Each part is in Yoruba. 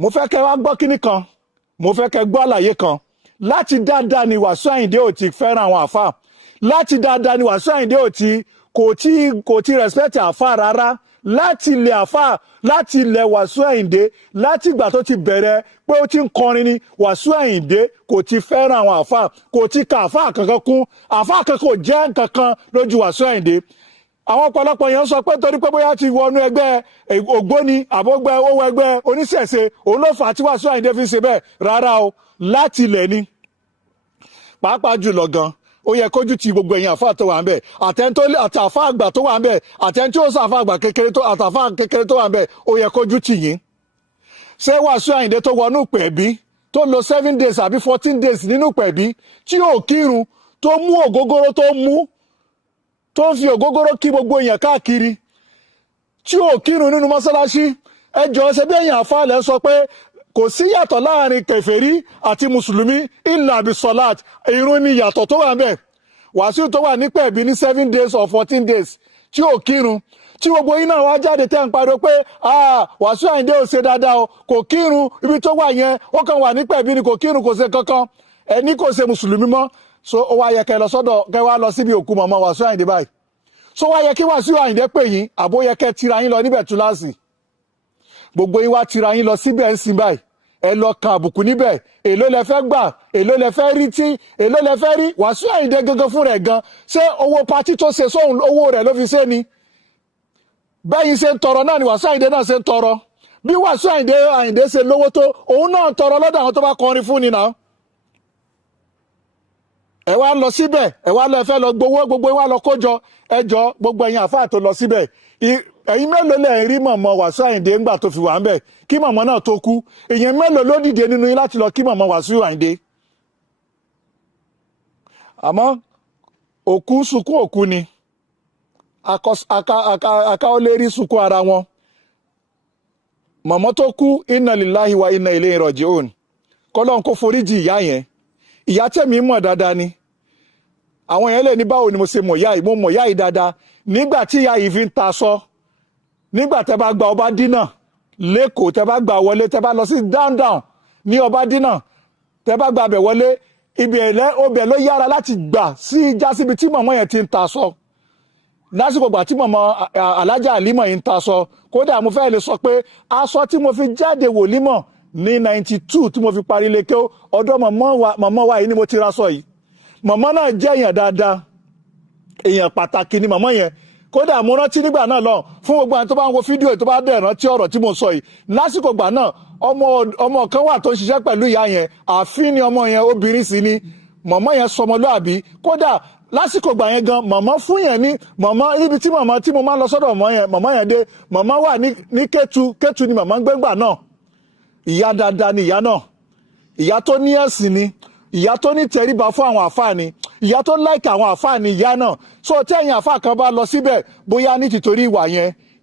mo fẹ́ kẹ́ wá gbọ́ kíní kan mo fẹ́ kẹ́ gbọ́ àlàyé kan láti dáadáa ni Wàsíù Àyìndé ò ti fẹ́ràn àwọn àfáà láti dáadáa ni Wàsíù Àyìndé kò ti respect àfáà rárá láti ilẹ̀ àfáà láti ilẹ̀ Wàsíù Àyìndé láti ìgbà tó ti bẹ̀rẹ̀ pé ó ti ń kọrin ni Wàsíù Àyìndé kò ti fẹ́ràn àwọn àfáà kò ti ka àfáà kankan kún àfáà kankan kò jẹ́ kankan lójú Wàsíù Àyìndé àwọn ọ̀pọ̀lọpọ̀ yẹn sọ pé torí pé bóyá ti wọnú ẹgbẹ́ ògbóni àbọ̀gbẹ́ owó ẹgbẹ́ oníṣẹ̀ṣe òun ló fà á tí Wàsíù Àyìndé fi ṣe bẹ́ẹ̀ rárá o láti ilẹ̀ ni pàápàá jùlọ gan ó yẹ kójú ti gbogbo ẹ̀yin àfáà tó wà ń bẹ̀ àti àfáà àgbà tó wà ń bẹ̀ àtẹ̀ntí ó sọ àfáà àgbà kékeré tó àtàfáà kékeré tó wà ń bẹ̀ ó yẹ kójú tì yín ṣé Wàsíù Àyìndé tó wọnú pẹ̀bí tó lo 7 days àbí 14 days nínú pẹ̀bí tí ò kírun tó mú ògógóró tó ń fi ògógóró kí gbogbo èèyàn káàkiri tí ò kírun nínú mọ́sálásí ẹjọ́ ṣe bí èèyàn àfáàlẹ̀ sọ pé kò sí yàtọ̀ láàrin kèfèrí àti mùsùlùmí illa bí sọláàt irun ni yàtọ̀ tó wà ń bẹ̀ Wàsíù tó wà ní pẹ̀bí ní 7 days or 14 days tí ò kírun tí gbogbo yín náà wá jáde tẹ́ ń pariwo pé Wàsíù Àyìndé ò ṣe dáadáa o kò kírun ibi tó wà yẹn ó kàn wà ní pẹ̀bí ni kò kírun kò ṣe kankan ẹni kò ṣe mùsùlùmí mọ́ so ó wá yẹ kẹ́ lọ sọ́dọ̀ kẹ́ wá lọ síbi òkú mọ̀mọ́ Wàsíù Àyìndé báyìí so wá yẹ kí Wàsíù Àyìndé pè yín àbó yẹ kẹ́ tira yín lọ níbẹ̀ túláàsì gbogbo yín wá tira yín lọ síbẹ̀ ń sin báyìí ẹ lọ kan àbùkù níbẹ̀ èló lẹ fẹ́ gbà èló lẹ fẹ́ rí tí èló lẹ fẹ́ rí Wàsíù Àyìndé gangan fún rẹ̀ gan ṣé owó patí tó ṣe sóhun owó rẹ̀ ló fi ṣe ni bẹ́yìn ṣe ń tọrọ náà ni Wàsíù Àyìndé náà ṣe ń tọrọ bí Wàsíù Àyìndé ṣe lówó tó òun náà ń tọrọ lọ́dọ̀ àwọn tó bá kọrin fún ni náà ẹ wá lọ síbẹ̀ ẹ wá lọ fẹ́ lọ gbowó gbogbo wa lọ kójọ ẹjọ́ gbogbo ẹ̀yin àfáà tó lọ síbẹ̀ ẹ̀yin mélòó lẹ rí mọ̀mọ́ Wàsíù Àyìndé ńgbà tó fi wà ń bẹ̀ kí mọ̀mọ́ náà tó kú èèyàn mélòó ló dìde nínú yín láti lọ kí mọ̀mọ́ Wàsíù Àyìndé àmọ́ òkú sunkún òkú ni akáwọlérí sunkún ara wọn mọ̀mọ́ tó kú inna lillahi wa inna ilayhi raji'un kọ́lọ́n kó foríjì ìyá yẹn ìyá tẹ̀mí mọ̀ dáadáa ni àwọn yẹn lè ní báwo ni mo ṣe mọ̀ ìyá yìí mo mọ̀ ìyá yìí dáadáa nígbà tí ìyá yìí fi ń ta aṣọ nígbà tẹ́ bá gba ọba dínà lẹ́kọ̀ọ́ tẹ́ bá gba wọlé tẹ́ bá lọ sí down ní ọba dínà tẹ́ bá gba abẹ̀ wọlé obẹ̀ ló yára láti gbà sí já síbi tí mọ̀mọ́ yẹn ti ń ta aṣọ lásìkò gbà tí mọ̀mọ́ alájà àlímọ̀ yìí ń ta aṣọ kódà mo fẹ́ lè sọ pé aṣọ tí mo fi jáde wòlímọ̀ ní 92 tí mo fi parí lékè ọ̀dọ̀ mọ̀mọ́ wa yìí ni mo ti ra aṣọ yìí mọ̀mọ́ náà jẹ́ èèyàn dáadáa èèyàn pàtàkì ni mọ̀mọ́ yẹn kódà mo rántí nígbà náà lọ fún gbogbo àwọn tó bá ń wo fídíò tó bá dẹ̀ rántí ọ̀rọ̀ tí mo sọ yìí lásìkò gbà náà ọmọ kan wà tó ń ṣiṣẹ́ pẹ̀lú ìyá yẹn àfin ni ọmọ yẹn obìnrin sì ni mọ̀mọ́ yẹn sọmọlúàbí kódà lásìkò gbà yẹn gan mọ̀mọ́ fún yẹn ní mọ̀mọ́ níbi tí mọ̀mọ́ tí mo máa ń lọ sọ́dọ̀ mọ̀mọ́ yẹn dé mọ̀mọ́ wà ní Kétu ni mọ̀mọ́ ń gbẹ́ngbà náà ìyá dáadáa ni ìyá náà ìyá tó ní ẹ̀sìn ni ìyá tó ní tẹríba fún àwọn àfáà ni ìyá tó láìka àwọn àfáà ni ìyá náà so tẹ́yìn àfáà kan bá lọ síbẹ̀ bóyá ní tìtorí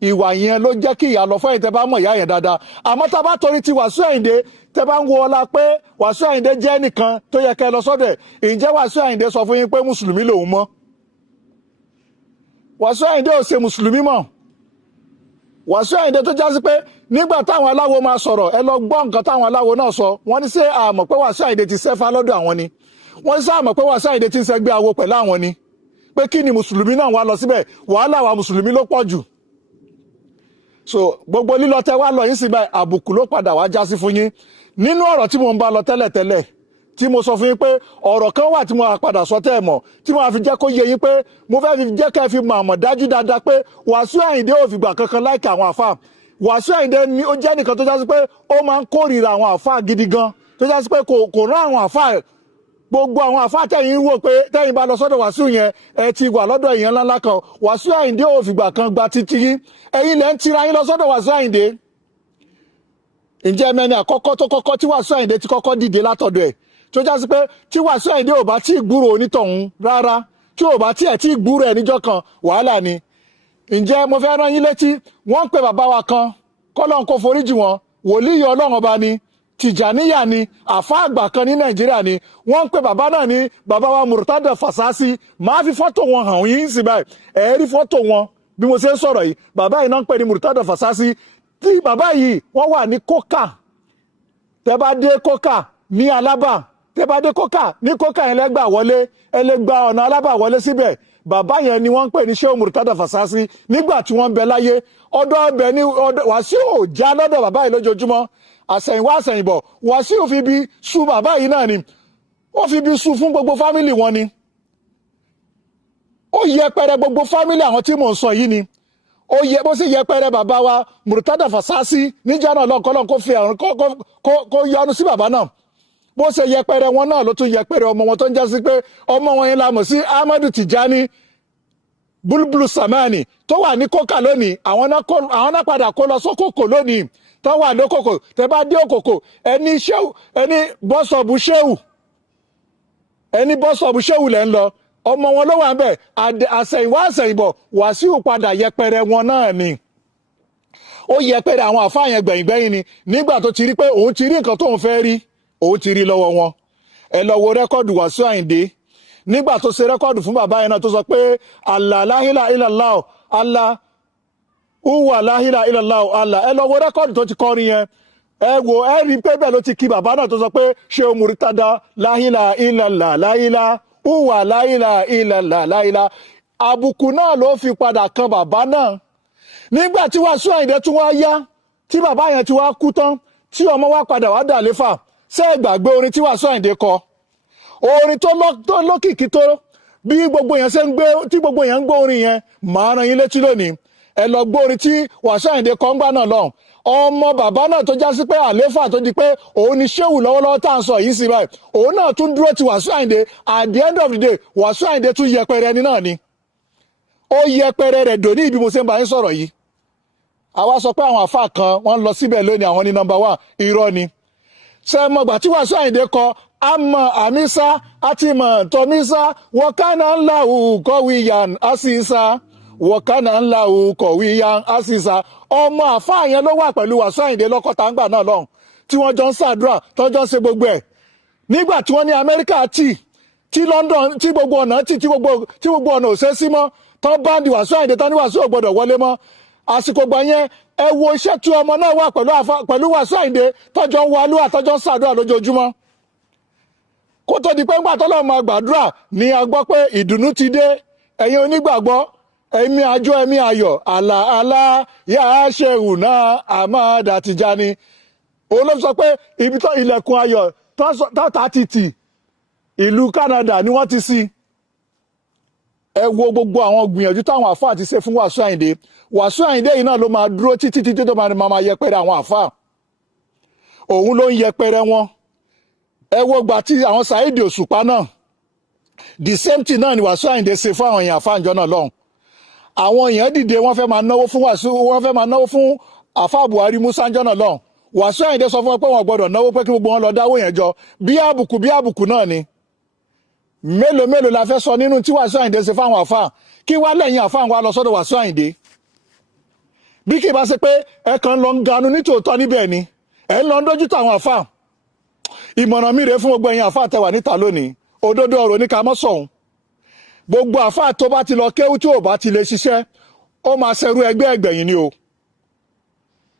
ìwà yẹn ló jẹ́ kí ìyá lọ fún ẹ̀yin tẹ́ bá mọ̀ ìyá yẹn dáadáa àmọ́ tá a bá torí ti Wàsíù Àyìndé tẹ́ bá ń wo ọlá pé Wàsíù Àyìndé jẹ́ nìkan tó yẹ kẹ́ lọ sọ́dẹ̀ ǹjẹ́ Wàsíù Àyìndé sọ fún yín pé mùsùlùmí lòun mọ́ Wàsíù Àyìndé ò ṣe mùsùlùmí mọ́ Wàsíù Àyìndé tó jásí pé nígbà táwọn aláwo máa sọ̀rọ̀ ẹ lọ gbọ́ nǹkan táwọn aláwo náà sọ wọ́n ní ṣé àmọ̀ pé Wàsíù Àyìndé ti sẹ́fà lọ́dọ̀ àwọn ni wọ́n ní ṣé àmọ̀ pé Wàsíù Àyìndé ti ń sẹ́gbẹ́ awo pẹ̀lú àwọn ni pé kí ni mùsùlùmí náà wá lọ síbẹ̀ wàhálà wa mùsùlùmí ló pọ̀ jù so gbogbo lílọ tẹ wá lọ yín sí báyìí àbùkù ló padà wá já sí fún yín nínú ọ̀rọ̀ tí mo ń bá lọ tẹ́lẹ̀tẹ́lẹ̀ tí mo sọ fún yín pé ọ̀rọ̀ kan wà tí mo padà sọ tẹ́ ẹ̀ mọ̀ tí mo fi jẹ́ kó yé yín pé mo fẹ́ fi jẹ́ kẹ́ fi mọ̀ àmọ̀ dájú dáadáa pé Wàsíù Àyìndé ò fìgbà kankan láìka àwọn àfáà Wàsíù Àyìndé ni ó jẹ́ nìkan tó jásí pé ó máa ń kórìíra àwọn àfáà gidi gan tó jásí pé kò rán àwọn àfáà gbogbo àwọn àfáà tẹ̀yìn wò pé tẹ̀yìn bá lọ sọ́dọ̀ Wàsíù yẹn ẹ ti wà lọ́dọ̀ èèyàn ńláńlá kan Wàsíù Àyìndé ò fìgbà kan gba títí yín ẹ̀yin lẹ́ ń tira yín lọ sọ́dọ̀ Wàsíù Àyìndé ǹjẹ́ mẹ́ni àkọ́kọ́ tó kọ́kọ́ tí Wàsíù Àyìndé ti kọ́kọ́ dìde látọ̀dọ̀ ẹ̀ tó jásí pé tí Wàsíù Àyìndé ò bá tí ì gbúrò onítọ̀hún rárá tí ò bá tí ẹ̀ tí ì gbúrò ẹ̀ níjọ́ kan wàhálà ni ǹjẹ́ mo fẹ́ rán yín létí wọ́n ń pe bàbá wa kan kọ́lọ́n kó foríjì wọn wòlíì Ọlọ́run ọba ni Tìjàníyà ni àfáà àgbà kan ní Nàìjíríà ni wọ́n ń pe bàbá náà ní bàbá wa Murtada Fasasi máa fi fọ́tò wọn hàn yín sí báyìí ẹ rí fọ́tò wọn bí mo ṣe ń sọ̀rọ̀ yìí bàbá yìí náà ń pè ní Murtada Fasasi tí bàbá yìí wọ́n wà ní Kókà tẹ́ bá dé kókà ní Alábà, tẹ́ bá dé kókà ní kókà yẹn lẹ́gbà wọlé, ẹ lè gba ọ̀nà Alábà wọlé síbẹ̀. Bàbá yẹn ni wọ́n ń pè ní Shehu Murtada Fasasi nígbà tí wọ́n ń bẹ láyé. Ọ̀dọ̀ ọbẹ̀ ni Wàsíù ò já lọ́dọ̀ bàbá yìí lójoojúmọ́, àsẹ̀yìnwá àsẹ̀yìnbọ̀. Wàsíù fi bí sú bàbá yìí náà ni, ó fi bí sú fún gbogbo fámìlì wọn ni, ó yẹpẹrẹ gbogbo fámìlì àwọn tí mò ń sọ yìí ni. Ó yẹ bó sì yẹpẹrẹ bàbá wa Murtada Fasasi níjà náà lọ́nkọ́lọ́n kó fi àrùn kó yọ́nú sí bàbá náà. Bó ṣe yẹpẹrẹ wọn náà ló tún yẹpẹrẹ ọmọ wọn tó ń jásí pé ọmọ wọn yẹn la mọ̀ sí Ahmadu Tijani Bulbulu Samani tó wà ní kókà lónìí. Àwọn náà padà kó lọ sókòkò lónìí tó wà lókòkò. Tẹ́ bá dé òkòkò ẹni bọ́sọ̀bù Ṣéwù lẹ́ ń lọ, ọmọ wọn ló wà ń bẹ̀. Àsẹ̀yìnwá àsẹ̀yìnbọ̀ Wàsíù padà yẹpẹrẹ wọn náà ni. Ó yẹpẹrẹ àwọn àfáà yẹn gbẹ̀yìngbẹ̀yìn ni nígbà tó ti rí pé òun ti rí nǹkan tóun fẹ́ rí, òun ti rí lọ́wọ́ wọn. Ẹ lọ wo rẹ́kọ́ọ̀dù Wàsíù Àyìndé nígbà tó ṣe rẹ́kọ́ọ̀dù fún bàbá yẹn náà tó sọ pé Allah la ilaha illallah, Allah huwa la ilaha illallah, Allah. Ẹ lọ wo rẹ́kọ́ọ̀dù tó ti kọrin yẹn, ẹ wo ẹ rí pé bẹ́ẹ̀ ló ti kí bàbá náà tó sọ pé Shehu Murtada la ilaha illallah, la ilaha huwa la ilaha illallah, la ilaha. Àbùkù náà ló fi padà kan bàbá náà nígbà tí Wàsíù Àyìndé tún wá yá, tí bàbá yẹn ti wá kú tán, tí ọmọ wa padà wá dà léfà. Ṣé ẹ gbàgbé orin tí Wàsíù Àyìndé kọ? Orin tó lókìkí tó bí gbogbo yẹn ṣe ń gbé, tí gbogbo yẹn ń gbọ́ orin yẹn, màá ran yín létí lónìí. Ẹ lọ gbọ́ orin tí Wàsíù Àyìndé kọ ńgbà náà lọ́hùn. Ọmọ bàbá náà tó já sí pé àléfà tó di pé òun ni Ṣéwù lọ́wọ́lọ́wọ́ tá à ń sọ yìí sí báyìí, òun náà tún dúró ti Wàsíù Àyìndé. At the end of the day Wàsíù Àyìndé tún yẹpẹrẹ ẹni náà ni, ó yẹpẹrẹ rẹ̀ dòní ibi mo ṣe ń bá yín sọ̀rọ̀ yìí. Àwa sọ pé àwọn àfáà kan wọ́n lọ síbẹ̀ lónìí, àwọn ní number 1. Irọ́ ni. Ṣé mọ̀gbà tí Wàsíù Àyìndé kọ àmọ́ àmísá àti mọ̀ tọ́mísá wọ̀kánà ńlá kọ̀wíyàn àṣìṣà, wọ̀kánà ńlá kọ̀wíyàn àṣìṣà. Ọmọ àfáà yẹn ló wà pẹ̀lú Wàsíù Àyìndé lọ́kọ̀tà ńgbà náà lọ́hùn, tí wọ́n jọ ń ṣàdúrà tó jọ ń ṣe gbogbo ẹ̀. Nígbà tí wọ́n ní Amẹ́ríkà tí London tí gbogbo ọ̀nà tí gbogbo ọ̀nà ò ṣe sí mọ́, tán báńdì Wàsíù Àyìndé tán ní Wàsíù ò gbọdọ̀ wọlé mọ́. Àsìkò gbà yẹn ẹ wo iṣẹ́ tí ọmọ náà wà pẹ̀lú Wàsíù Àyìndé tọ́jọ́ ń wọlú àtọ́jọ́ ń ṣàdúrà lójoojúmọ́. Kó tó di pé ńgbà tọ́lọ́run máa gbàdúrà ni a gbọ́ pé ìdùnnú ti dé. Ẹ̀yin onígbàgbọ́, ẹ̀mí àjọ ẹ̀mí ayọ̀, àlà àlà yà á ṣe hùnà Ahmada Tijani. Òun ló sọ pé ibi tó ilẹ̀kùn ayọ̀ tọ́ta ti tì, ìlú Canada ni wọ́n ti sí. Ẹ wo gbogbo àwọn gbìyànjú táwọn àfáà ti ṣe fún Wàsíù Àyìndé. Wàsíù Àyìndé yìí náà ló máa dúró títí tó máa yẹpẹrẹ àwọn àfáà. Òun ló ń yẹpẹrẹ wọn. Ẹ wo gbà tí àwọn Saheed Òṣùpá náà, the same thing náà ni Wàsíù Àyìndé ṣe fún àwọn èèyàn àfáà ìjọ náà lọ́hùn. Àwọn èèyàn dìde wọ́n fẹ́ máa náwó fún Wàsíù, wọ́n fẹ́ máa náwó fún àfáà Buhari Musa ìjọ náà lọ́hùn. Wàsíù Àyìndé sọ fún wọn pé wọn gbọdọ̀ náwó pé kí gbogbo wọn lọ dáwó yẹn jọ. Bí àbùkù náà ni. Mélòó la fẹ́ sọ nínú tí Wàsíù Àyìndé ṣe fáwọn àfáà, kí wá lẹ́yìn àfáà wa lọ sọ́dọ̀ Wàsíù Àyìndé. Bí kì í bá ṣe pé ẹ kàn lọ ń ganu nítòótọ́ níbẹ̀ ni, ẹ ń lọ ń dójútà àwọn àfáà. Ìmọ̀ràn mi rèé fún gbogbo ẹ̀yin àfáà tẹ́ wà níta lónìí, òdodo ọ̀rọ̀ ní ká mọ́ sọ̀hún. Gbogbo àfáà tó bá ti lọ kéwú tí ò bá ti lè ṣiṣẹ́, ó máa ṣẹrú ẹgbẹ́ ẹgbẹ̀yìn ni o.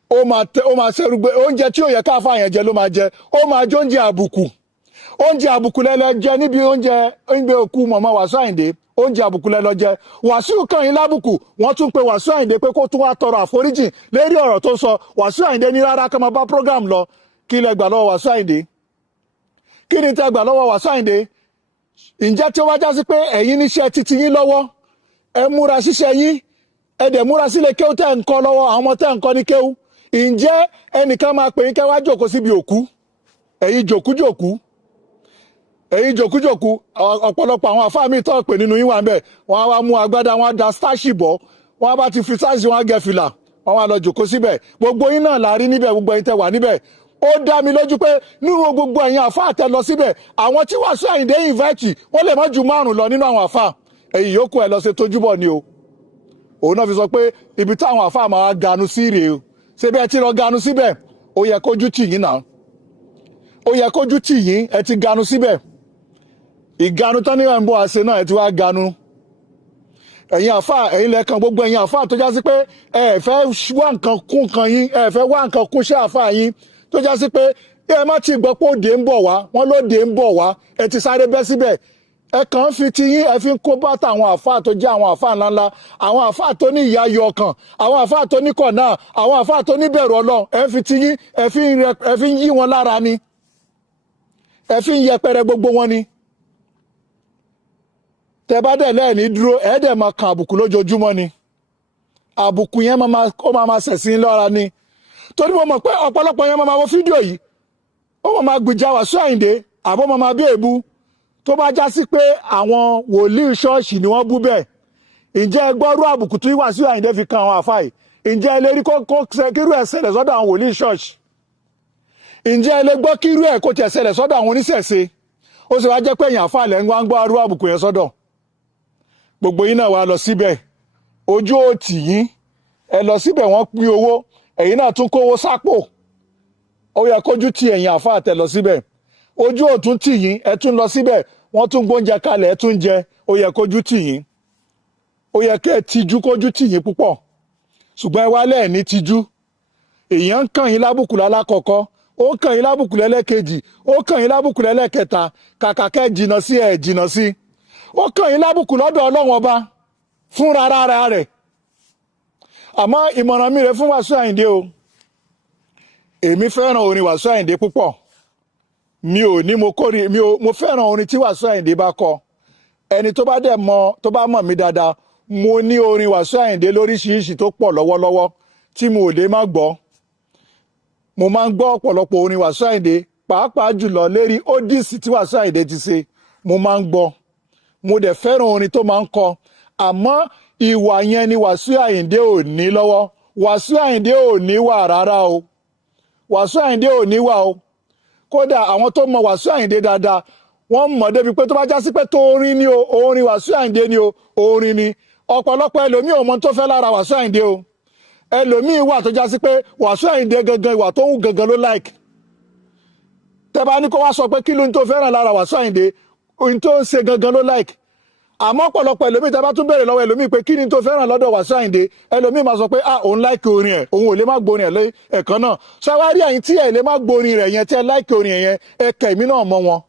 Ó máa ṣẹrú oúnjẹ tí ò yẹ káfáà yẹn jẹ ló máa jẹ, ó máa jẹ oúnjẹ àbùkù. Oúnjẹ àbùkù lẹ́lẹ́ jẹ níbi oúnjẹ òkú mọ̀mọ́ Wàsíù Àyìndé, oúnjẹ àbùkù lẹ́lọ́ jẹ. Wàsíù kàn yín lábùkù, wọ́n tún pe Wàsíù Àyìndé pé kó tún wá tọrọ àforíjì lérí ọ̀rọ̀ tó sọ. Wàsíù Àyìndé ní rárá ká máa bá program lọ. Kí lẹ gbà lọ́wọ́ Wàsíù Àyìndé? Kí ni tẹ gbà lọ́wọ́ Wàsíù Àyìndé? Ǹjẹ́ tí ó wá já sí pé ẹ̀yin níṣẹ́ titi yín lọ́wọ́, ẹ múra ṣiṣẹ́ yín, ẹ dẹ̀ múra sílé kéwú tẹ́ ń kọ́ lọ́wọ́ àwọn ọmọ tẹ́ ń kọ́ ní kéwú. Ǹjẹ́ ẹnìkan máa pè yín kẹ́ wá jókòó síbi òkú? Ẹ̀yin jòkújòkú, ọ̀pọ̀lọpọ̀ àwọn àfáà mi tó pè nínú yín wà ń bẹ̀, wọ́n á wá mú agbádá, wọ́n á da stáṣì bọ́, wọ́n á bá ti fi sáàsì, wọ́n á gẹ fìlà, wọ́n á lọ jókòó síbẹ̀. Gbogbo yín náà la rí níbẹ̀, gbogbo ẹ̀yin tẹ́ wà níbẹ̀. Ó dá mi lójú pé nínú gbogbo ẹ̀yin àfáà tẹ́ lọ síbẹ̀, àwọn tí Wàsíù Àyìndé invite wọ́n lè má ju 5 lọ nínú àwọn àfáà. Ẹ̀yin yòókù ẹ̀ lọ ṣe tójúbọ̀ ni o. Òun náà fi sọ pé ibi táwọn àfáà máa ganu sí rèé o. Ṣé bí ẹ ti lọ ganu síbẹ̀, ó yẹ kójú tì yín náà. Ó yẹ kójú tì yín, ẹ ti ganu síbẹ̀. Ìganu tán ní ẹ̀ǹbọ̀ àṣẹ náà ẹ ti wá ganu. Ẹ̀yin àfáà, ẹ̀yin lẹ́kan gbogbo ẹ̀yin àfáà tó já sí pé ẹ fẹ́ wá nǹkan kún nǹkan yín, ẹ fẹ́ wá nǹkan kún iṣẹ́ àfáà yín, tó já sí pé ẹ má ti gbọ́ pé òde ń bọ̀ wá wọ́n lóde ń bọ̀ wá ẹ ti sáré bẹ́ síbẹ̀ ẹ kàn ń fi ti yín ẹ fi ń kó bàtà àwọn àfáà tó jẹ́ àwọn àfáà ńláńlá àwọn àfáà tó ní ìyá ayọ̀ ọkàn àwọn àfáà tó ní kọ̀nà àwọn àfáà tó ní bẹ̀rù Ọlọ́run ẹ fi ti yín ẹ fi ń yí wọn lára ni ẹ fi ń yẹpẹrẹ gbogbo wọn ni tẹ bá dẹ̀ lẹ́ẹ̀ní dúró ẹ dẹ̀ máa kan àbùkù lójoojúmọ́ ni àbùkù yẹn ó máa ṣẹ̀sìn lọ́ra ni torí mo mọ̀ pé ọ̀pọ̀lọpọ̀ yẹn máa wo fídíò yìí ó máa gbìjà Wasiu Ayinde àbọ̀ máa bí èébú tó bá já sí pé àwọn wòlíì ṣọ́ọ̀ṣì ni wọ́n bú bẹ́ẹ̀ ǹjẹ́ ẹ gbọ́rú àbùkù tí Wasiu Ayinde fi kan àwọn àfáà yìí ǹjẹ́ ẹ lè rí kó kírú ẹ̀ ṣẹlẹ̀ sọ́dọ̀ àwọn wòlíì ṣọ́ọ̀ṣì ǹjẹ́ ẹ lè gbọ́ kírú ẹ̀ kó tiẹ̀ ṣẹlẹ̀ sọ́dọ̀ àwọn oníṣẹ̀ṣe ó sì wá jẹ́ pé èèyàn àfáà lẹ́ ń gbọ́ arú àbùkù yẹn sọ́dọ̀ gbogbo yín náà wá lọ síbẹ̀ ojú ò tì yín ẹ lọ síbẹ̀ wọ́n pín owó ẹ̀yin náà tún kówó sápò ó yẹ kójú ti ẹ̀yin àfáà tẹ̀ lọ síbẹ̀ ojú ò tún tì yín ẹ tún lọ síbẹ̀ wọ́n tún gbóúnjẹ kalẹ̀ ẹ tún jẹ ó yẹ kójú tì yín ó yẹ kẹ́ ẹ tijú kójú tì yín púpọ̀ ṣùgbọ́n ẹ wálẹ̀ ní tijú èèyàn ń kàn yín lábùkù lálákọ̀ọ́kọ́ ó ń kàn yín lábùkù lẹ́lẹ́kejì ó ń kàn yín lábùkù lẹ́lẹ́kẹta kàkà kẹ́ jìnnà sí ẹ̀ jìnnà sí ó kàn yín lábùkù lọ́dọ̀ Ọlọ́run ọba fúnra rárá rẹ̀ àmọ́ ìmọ̀ràn mi rẹ̀ fún Wasiu Ayinde o èmi fẹ́ràn orin Wasiu Ayinde púpọ̀ mo fẹ́ràn orin tí Wasiu Ayinde bá kọ ẹni tó bá mọ̀ mí dáadáa mo ní orin Wasiu Ayinde lóríṣiríṣi tó pọ̀ lọ́wọ́lọ́wọ́ tí mo ò lè má gbọ́ mo máa ń gbọ́ ọ̀pọ̀lọpọ̀ orin Wasiu Ayinde pàápàá jùlọ lérí ódìsì tí Wasiu Ayinde ti ṣe mo máa ń gbọ́ mo dẹ̀ fẹ́ràn orin tó máa ń kọ àmọ́ ìwà yẹn ni Wasiu Ayinde ò ní lọ́wọ́ Wasiu Ayinde ò ní wà rárá o Wasiu Ayinde ò ní wà o kódà àwọn tó mọ Wasiu Ayinde dáadáa wọ́n mọ̀ débi pé tó bá já sí pé tó orin ni o orin Wasiu Ayinde ni o orin ni ọ̀pọ̀lọpọ̀ ẹlòmíì ò mọ tó fẹ́ lára Wasiu Ayinde o ẹlòmíì wà tó já sí pé Wasiu Ayinde gangan ìwà tó ń gangan ló like tẹ́ bá ní kó wá sọ pé kí ló ń tó fẹ́ràn lára Wasiu Ayinde ohun tó ń ṣe gangan ló like àmọ́ ọ̀pọ̀lọpọ̀ ẹlòmíì tẹ́ bá tún béèrè lọ́wọ́ ẹlòmíì pé kí ni tó fẹ́ràn lọ́dọ̀ Wasiu Ayinde ẹlòmíì máa sọ pé òun láìkì orin ẹ̀ òun ò lè má gbórin ẹ̀ ẹ̀kan náà ṣáwárí ẹ̀yin tí ẹ̀ lè má gbórin rẹ̀ yẹn tí ẹ láìkì orin ẹ̀ yẹn ẹ̀kẹ́ èmi náà mọ wọn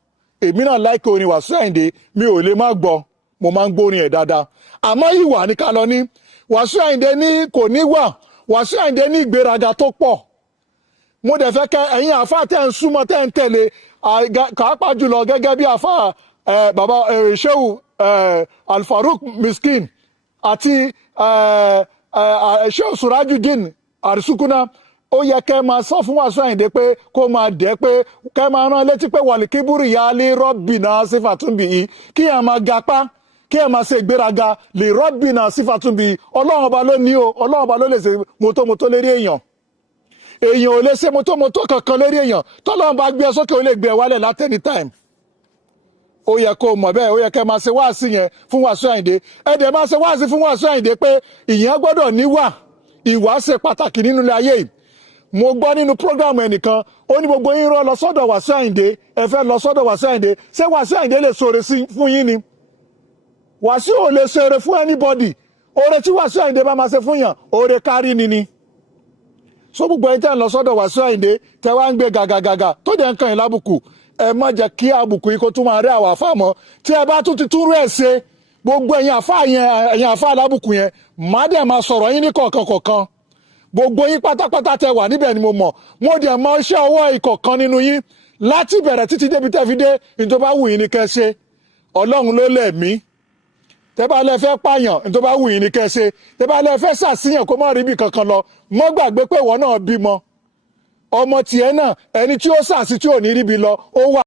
èmi náà láìkì orin Wasiu Ayinde mi ò lè má gbọ́ mo máa ń gbórin ẹ̀ dáadáa àmọ́ ìwà ní ká lọ ní Wasiu Ayinde ní kò ní wà Wasiu Ayinde ní ìgbéraga tó pọ̀ mo dẹ̀ fẹ́ kẹ́ ẹ̀yin àfáà tẹ́ ń súnmọ́ tẹ́ ń tẹ̀lé pàápàá jùlọ gẹ́gẹ́ bí àfáà bàbá Shehu Alfaruq Miskin àti Shehu Surajudeen Arisukuna ó yẹ kẹ́ máa sọ fún Wasiu Ayinde pé kó máa dẹ́ pé kẹ́ máa rán létí pé wàlíkíbúrì yá lé rọ́bìnà sífàtúnbì yìí kí ẹ̀ máa gapá kí ẹ̀ máa ṣe ìgbéraga lè rọ́bìnà sífàtúnbì yìí Ọlọ́run ọba ló ní o Ọlọ́run ọba ló lè ṣe mọ́tòmọ́tò lérí èèyàn ò lè ṣe mọ́tòmọ́tò kankan lérí èèyàn tọ́lọ́run bá gbé ẹ sókè ó lè gbé ẹ wálẹ̀ at any time ó yẹ kó mọ̀ bẹ́ẹ̀ ó yẹ kẹ́ máa ṣe wáàsí yẹn fún Wasiu Ayinde ẹ dẹ̀ máa ṣe wáàsí fún Wasiu Ayinde pé ìyẹn gbọ́dọ̀ níwà ìwà ṣe pàtàkì nínú ilé ayé yìí mo gbọ́ nínú prógráàmù ẹnìkan ó ní gbogbo yín rọ́ lọ sọ́dọ̀ Wasiu Ayinde ẹ fẹ́ lọ sọ́dọ̀ Wasiu Ayinde ṣé Wasiu Ayinde lè ṣoore fún yín ni Wasiu ò lè ṣoore fún anybody oore tí Wasiu Ayinde bá máa ṣe fún yàn oore kárí ni so gbogbo ẹni tẹ́ ń lọ sọ́dọ̀ Wasiu Ayinde tẹ́ wá ń gbé gàgàgàgà tó dẹ̀ ń kàn yín lábùkù ẹ má jẹ́ kí àbùkù yìí kó tún máa rí àwọn àfáà mọ́ tí ẹ bá tún ti túrú ẹ̀ ṣe gbogbo ẹ̀yin àfáà lábùkù yẹn má dẹ̀ máa sọ̀rọ̀ yín ní kọ̀ọ̀kan gbogbo yín pátápátá tẹ́ wà níbẹ̀ ni mo mọ̀ mo dẹ̀ mọ iṣẹ́ ọwọ́ ìkọ̀ọ̀kan nínú yín láti bẹ̀rẹ̀ títí débi tẹ́ fi dé ní tó bá wù yín ní kẹ́ ṣe Ọlọ́run ló lẹ̀mí tẹ́ bá lẹ fẹ́ pààyàn ní tó bá wù yín ní kẹ́ ṣe tẹ́ bá lẹ fẹ́ ṣàṣìyàn kó má rí ibì kankan lọ mọ́ gbàgbé pé ìwọ náà bímọ ọmọ tiẹ̀ náà ẹni tí ó ṣàṣì tí ò ní ríbi lọ ó wà